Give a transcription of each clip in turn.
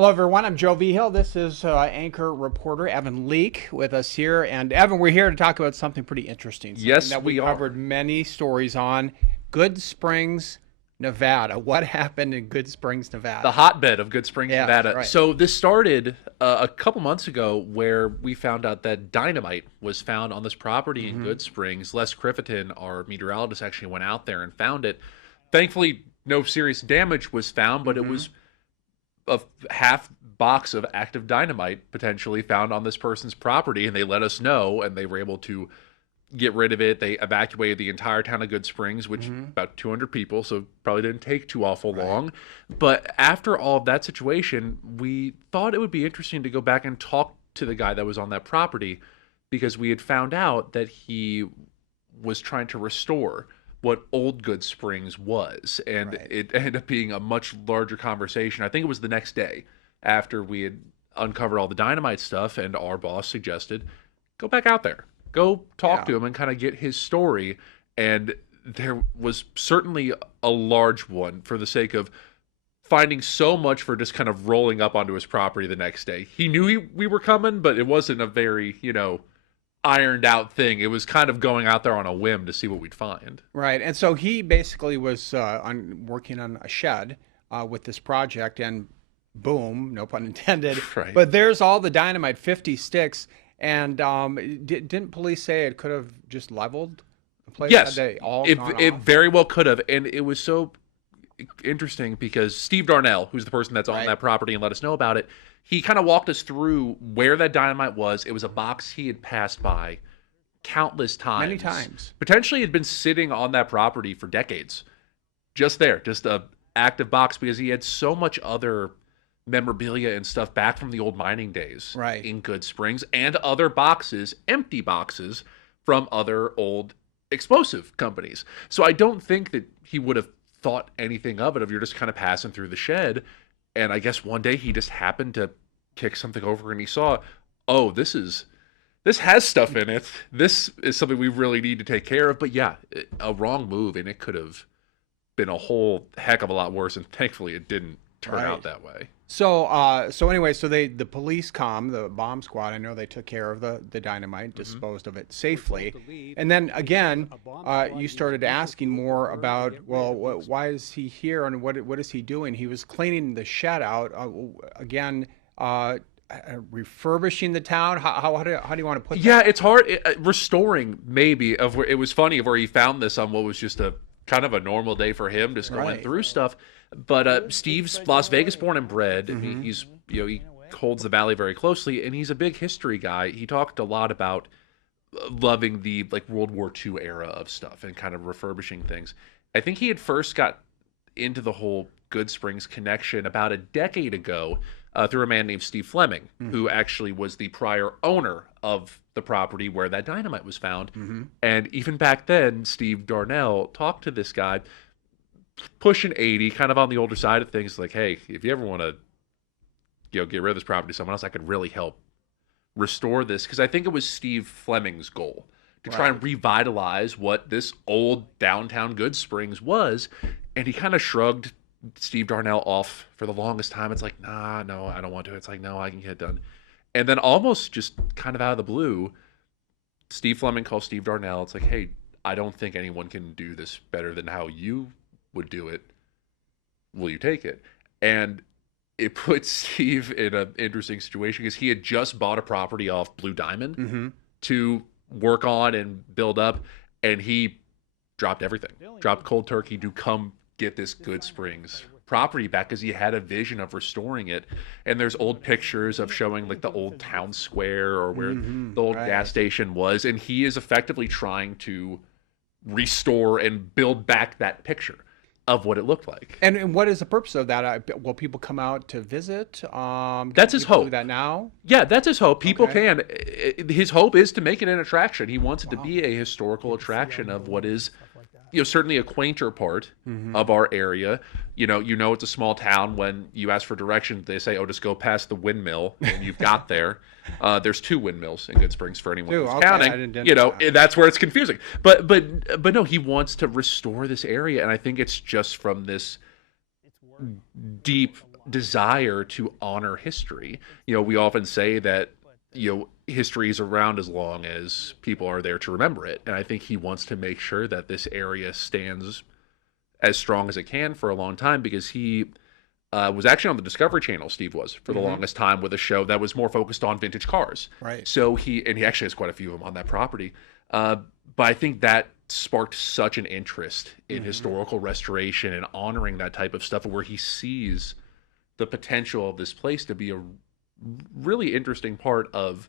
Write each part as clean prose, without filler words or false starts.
Hello, everyone. I'm Joe Vigil. This is anchor reporter Evan Leake with us here. And Evan, we're here to talk about something pretty interesting, something Yes, that we we are. covered many stories on. Goodsprings, Nevada. What happened in Goodsprings, The Nevada? hotbed of Goodsprings, Yeah, Nevada. right. So this started a couple months ago where we found out that dynamite was found on this property in Hmm. Goodsprings. Les Criviton, our meteorologist, actually went out there and found it. Thankfully, no serious damage was found, but it Hmm. was a half box of active dynamite potentially found on this person's property, and they let us know, and they were able to get rid of it. They evacuated the entire town of Goodsprings, which Hmm. about 200 people, so probably didn't take too awful Right. long. But after all of that situation, we thought it would be interesting to go back and talk to the guy that was on that property because we had found out that he was trying to restore what old Goodsprings was, and Right. it ended up being a much larger conversation. I think it was the next day after we had uncovered all the dynamite stuff, and our boss suggested go back out there, go talk Yeah. to him and kind of get his story. And there was certainly a large one for the sake of finding so much for just kind of rolling up onto his property the next day. He knew we were coming, but it wasn't a very, ironed out thing. It was kind of going out there on a whim to see what we'd find. Right. And so he basically was working on a shed with this project, and boom, no pun intended. Right. But there's all the dynamite, 50 sticks. And didn't police say it could have just leveled the place? Had Yes, they all it gone it off? very well could have, and it was so interesting because Steve Darnell, who's the person that's on Right. that property and let us know about it, he kind of walked us through where that dynamite was. It was a box he had passed by countless Many times. times. Potentially had been sitting on that property for decades. Just there, just a active box because he had so much other memorabilia and stuff back from the old mining days Right. in Goodsprings and other boxes, empty boxes from other old explosive companies. So I don't think that he would have thought anything of it if you're just kind of passing through the shed. And I guess one day he just happened to kick something over and he saw, oh, this has stuff in it. This is something we really need to take care of. But yeah, a wrong move and it could have been a whole heck of a lot worse. And thankfully it didn't turn out Right. that way. So anyway, so the police come, the bomb squad. I know they took care of the dynamite, Hmm. disposed of it safely, and then again, you started asking more about, well, why is he here and what is he doing? He was cleaning the shed out again, refurbishing the town. How do you want to put Yeah, that? it's hard. Restoring maybe of where it was funny of where he found this on what was just a kind of a normal day for him, just going Right. through stuff. But Steve's Las Vegas born and bred. I mean, Mm-hmm. he's he holds the valley very closely, and he's a big history guy. He talked a lot about loving the like World War II era of stuff and kind of refurbishing things. I think he had first got into the whole Goodsprings connection about a decade ago through a man named Steve Fleming, who Mm-hmm. actually was the prior owner of the property where that dynamite was found. Mm-hmm. And even back then, Steve Darnell talked to this guy, pushing 80, kind of on the older side of things, like, hey, if you ever want to, get rid of this property to someone else, I could really help restore this. Because I think it was Steve Fleming's goal to try and Right. revitalize what this old downtown Goodsprings was. And he kind of shrugged Steve Darnell off for the longest time. It's like, nah, no, I don't want to. It's like, no, I can get it done. And then almost just kind of out of the blue, Steve Fleming calls Steve Darnell. It's like, hey, I don't think anyone can do this better than how you would do it. Will you take it? And it put Steve in an interesting situation because he had just bought a property off Blue Diamond Mm-hmm. to work on and build up, and he dropped everything, dropped cold turkey to come get this Goodsprings property back because he had a vision of restoring it. And there's old pictures of showing like the old town square or where Mm-hmm. the old Right. gas station was, and he is effectively trying to restore and build back that picture of what it looked like. And what is the purpose of that? Will people come out to visit? That's Can his people do hope. that now? Yeah, that's his hope. People Okay. can. His hope is to make it an attraction. He wants it to Wow. be a historical attraction of what is, certainly a quainter part Mm-hmm. of our area. It's a small town when you ask for directions, they say, "Oh, just go past the windmill," and you've got there. There's two windmills in Goodsprings for anyone Two, who's okay, I counting. didn't know that. That's where it's confusing. But no, he wants to restore this area, and I think it's just from this deep desire to honor history. We often say that, history is around as long as people are there to remember it. And I think he wants to make sure that this area stands as strong as it can for a long time, because he was actually on the Discovery Channel, Steve was, for the longest time, with a show that was more focused on vintage cars. Right. So he actually has quite a few of them on that property. But I think that sparked such an interest in historical restoration and honoring that type of stuff, where he sees the potential of this place to be a really interesting part of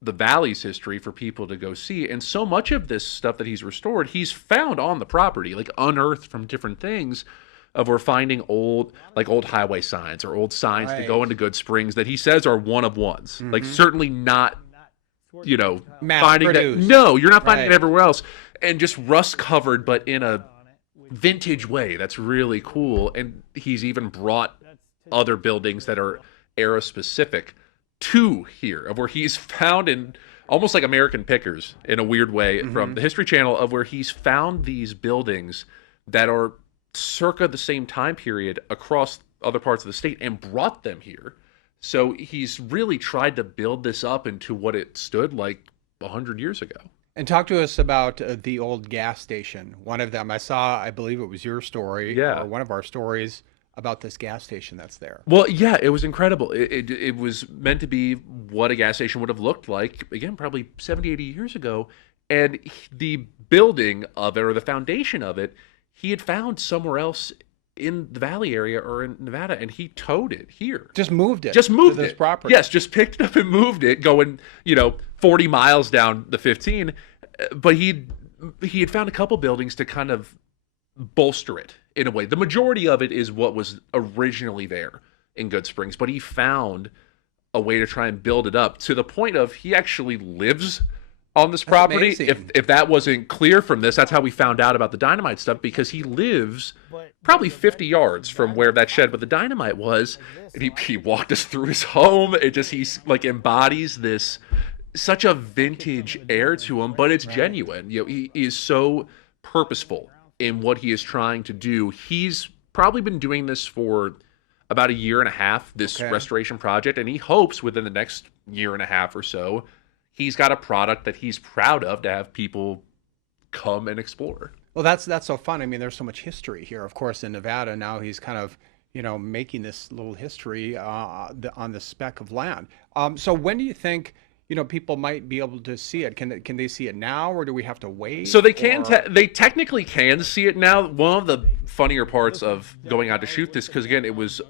the valley's history for people to go see. And so much of this stuff that he's restored, he's found on the property, like unearthed from different things. Of we're finding old highway signs or old signs to go into Goodsprings that he says are one of ones. Like certainly not, finding produced. that. No, you're not finding it everywhere else. And just rust covered, but in a vintage way. That's really cool. And he's even brought other buildings that are era specific to here, of where he's found in almost like American Pickers in a weird way from the History Channel, of where he's found these buildings that are circa the same time period across other parts of the state and brought them here. So he's really tried to build this up into what it stood like 100 years ago. And talk to us about the old gas station. One of them I saw, I believe it was your story, or one of our stories about this gas station that's there. Well, yeah, it was incredible. It was meant to be what a gas station would have looked like, again, probably 70, 80 years ago. And the building of it, or the foundation of it, he had found somewhere else in the Valley area or in Nevada, and he towed it here. Just moved it. To this property. Yes, just picked it up and moved it, going 40 miles down the 15. But he had found a couple buildings to kind of bolster it in a way. The majority of it is what was originally there in Goodsprings, but he found a way to try and build it up to the point of he actually lives on this property. If that wasn't clear from this, that's how we found out about the dynamite stuff, because he lives probably 50 yards from where that shed with the dynamite was. And he walked us through his home. He's like embodies this such a vintage air to him, but it's genuine. He is so purposeful in what he is trying to do. He's probably been doing this for about a year and a half, this restoration project, and he hopes within the next year and a half or so, he's got a product that he's proud of to have people come and explore. Well, that's so fun. I mean, there's so much history here, of course, in Nevada. Now he's kind of, making this little history on the speck of land. So when do you think, people might be able to see it? Can they see it now, or do we have to wait? So they can. They technically can see it now. One of the funnier parts of going out to shoot this, because again, it was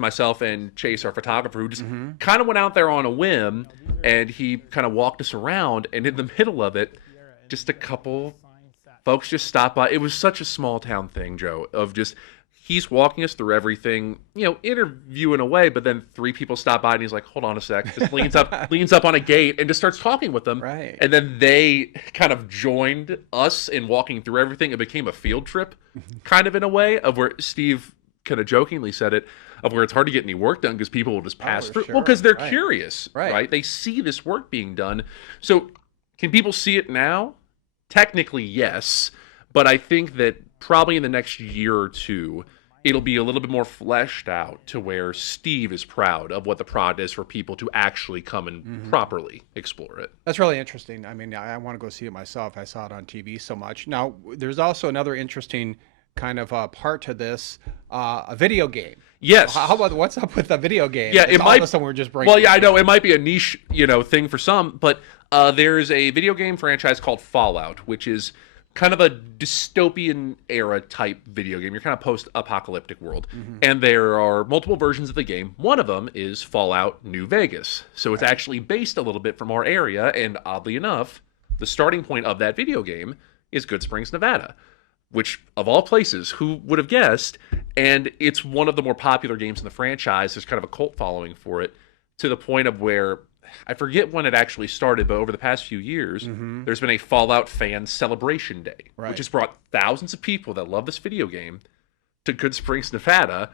myself and Chase, our photographer, who just kind of went out there on a whim, and he kind of walked us around. And in the middle of it, just a couple folks just stopped by. It was such a small town thing, Joe, of just. He's walking us through everything, interviewing away, but then three people stop by and he's like, hold on a sec, just leans up on a gate and just starts talking with them. Right. And then they kind of joined us in walking through everything. It became a field trip, kind of in a way, of where Steve kind of jokingly said it, of where it's hard to get any work done because people will just pass through. Sure. Well, because they're curious, right? They see this work being done. So can people see it now? Technically, yes. But I think that probably in the next year or two, it'll be a little bit more fleshed out to where Steve is proud of what the product is for people to actually come and properly explore it. That's really interesting. I mean, I want to go see it myself. I saw it on TV so much. Now, there's also another interesting kind of part to this, a video game. Yes. How about what's up with the video game? Yeah, it might. All of a sudden we're just breaking. Well, yeah, I know it might be a niche, thing for some, but there's a video game franchise called Fallout, which is kind of a dystopian era type video game. You're kind of post-apocalyptic world. And there are multiple versions of the game. One of them is Fallout New Vegas. So it's actually based a little bit from our area. And oddly enough, the starting point of that video game is Goodsprings, Nevada, which of all places, who would have guessed? And it's one of the more popular games in the franchise. There's kind of a cult following for it, to the point of where I forget when it actually started, but over the past few years, there's been a Fallout fan celebration day, which has brought thousands of people that love this video game to Goodsprings, Nevada,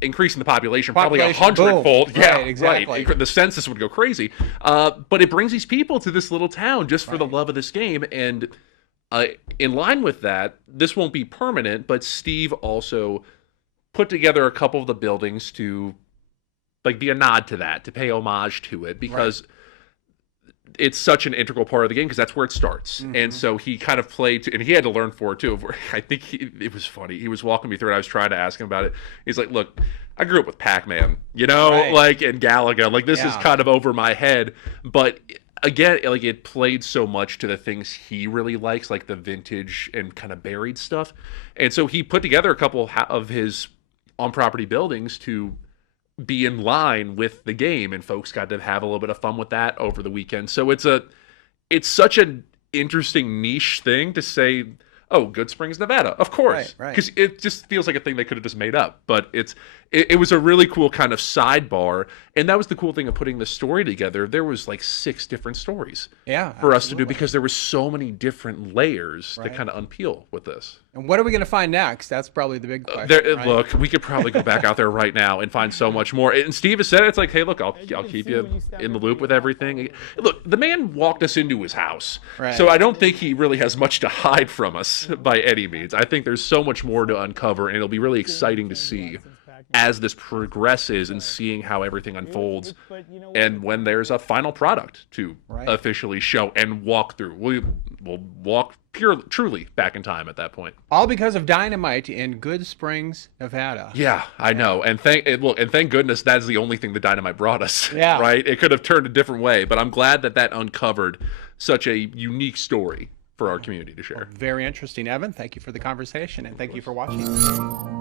increasing the population probably 100-fold. Yeah, exactly. Right. The census would go crazy. But it brings these people to this little town just for the love of this game. And in line with that, this won't be permanent, but Steve also put together a couple of the buildings to like be a nod to that, to pay homage to it, Right. because it's such an integral part of the game, because that's where it starts. And Hmm. so he kind of played and he had to learn for it too. I think it was funny. He was walking me through it. I was trying to ask him about it. He's like, look, I grew up with Pac-Man, Right. like, and Galaga. Like, this is Yeah. kind of over my head. But again, like, it played so much to the things he really likes, like the vintage and kind of buried stuff. And so he put together a couple of his on-property buildings to be in line with the game, and folks got to have a little bit of fun with that over the weekend. So it's such an interesting niche thing to say, oh, Goodsprings, Nevada, of Right. course, Right. because it just feels like a thing they could have just made up. But it was a really cool kind of sidebar, and that was the cool thing of putting the story together. There was like 6 different stories Yeah. for us to do, Absolutely. because there were so many different layers to Right. kind of unpeel with this. And what are we going to find next? That's probably the big question. There, right? look, we could probably go back out there right now and find so much more. And Steve has said, it's like, hey, look, I'll keep you in the loop with everything. Look, the man walked us into his house, Right. so I don't think he really has much to hide from us by any means. I think there's so much more to uncover, and it'll be really exciting to see as this progresses and seeing how everything unfolds, and when there's a final product to Right. officially show and walk through. We'll walk truly back in time at that point. All because of dynamite in Goodsprings, Nevada. Yeah, I know, and thank goodness that's the only thing the dynamite brought us. Yeah. Right. It could have turned a different way, but I'm glad that uncovered such a unique story for our community to share. Very interesting, Evan. Thank you for the conversation, and thank you for watching.